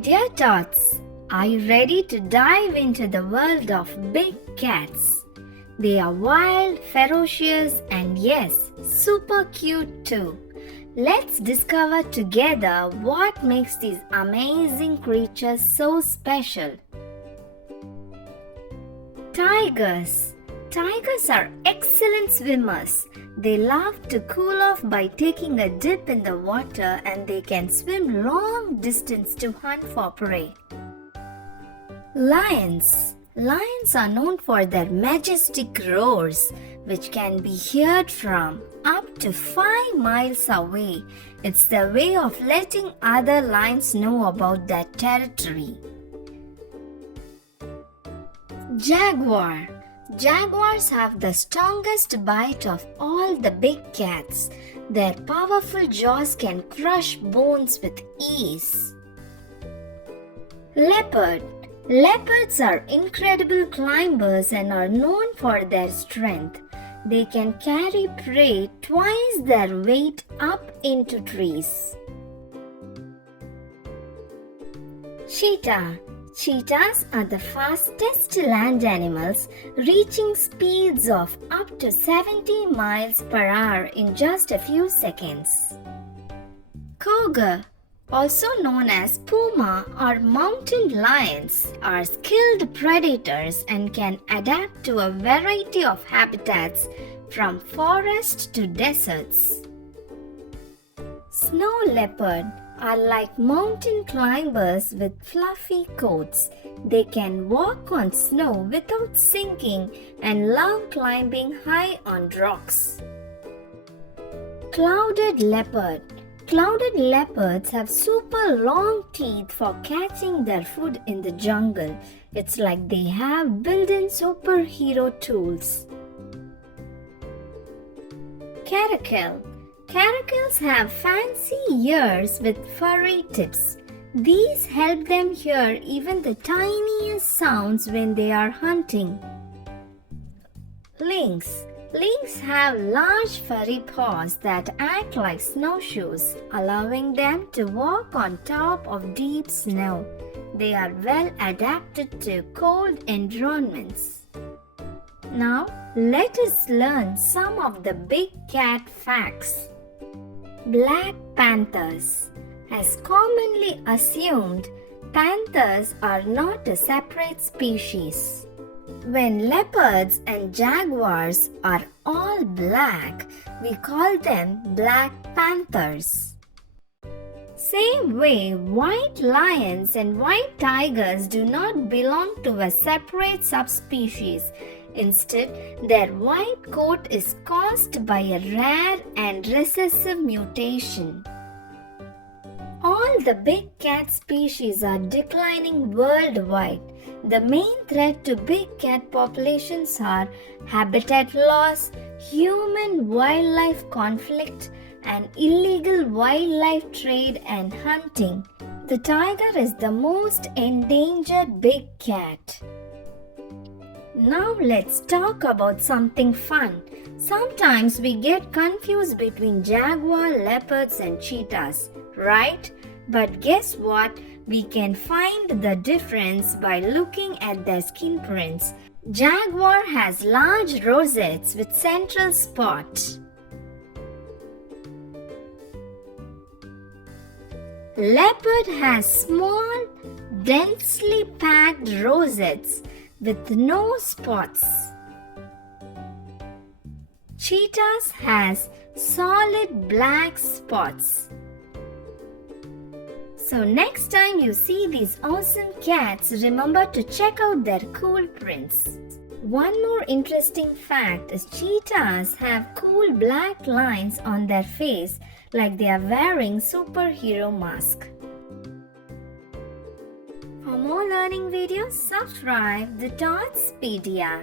Dear Tots, are you ready to dive into the world of big cats? They are wild, ferocious, and yes, super cute too. Let's discover together what makes these amazing creatures so special. Tigers. Tigers are excellent swimmers. They love to cool off by taking a dip in the water, and they can swim long distance to hunt for prey. Lions. Lions are known for their majestic roars, which can be heard from up to 5 miles away. It's their way of letting other lions know about their territory. Jaguar. Jaguars have the strongest bite of all the big cats. Their powerful jaws can crush bones with ease. Leopard. Leopards are incredible climbers and are known for their strength. They can carry prey twice their weight up into trees. Cheetah. Cheetahs are the fastest land animals, reaching speeds of up to 70 miles per hour in just a few seconds. Cougar, also known as puma or mountain lions, are skilled predators and can adapt to a variety of habitats from forest to deserts. Snow leopard are like mountain climbers with fluffy coats. They can walk on snow without sinking and love climbing high on rocks. Clouded leopard. Clouded leopards have super long teeth for catching their food in the jungle. It's like they have built-in superhero tools. Caracal. Caracals have fancy ears with furry tips. These help them hear even the tiniest sounds when they are hunting. Lynx. Lynx have large furry paws that act like snowshoes, allowing them to walk on top of deep snow. They are well adapted to cold environments. Now, let us learn some of the big cat facts. Black panthers. As commonly assumed, panthers are not a separate species. When leopards and jaguars are all black, we call them black panthers. Same way, white lions and white tigers do not belong to a separate subspecies. Instead, their white coat is caused by a rare and recessive mutation. All the big cat species are declining worldwide. The main threat to big cat populations are habitat loss, human-wildlife conflict, and illegal wildlife trade and hunting. The tiger is the most endangered big cat. Now let's talk about something fun. Sometimes we get confused between jaguar, leopards and cheetahs, right? But guess what? We can find the difference by looking at their skin prints. Jaguar has large rosettes with central spot. Leopard has small, densely packed rosettes with no spots. Cheetahs has solid black spots. So next time you see these awesome cats, remember to check out their cool prints. One more interesting fact is cheetahs have cool black lines on their face like they are wearing superhero mask. For more learning videos, subscribe the Totspedia.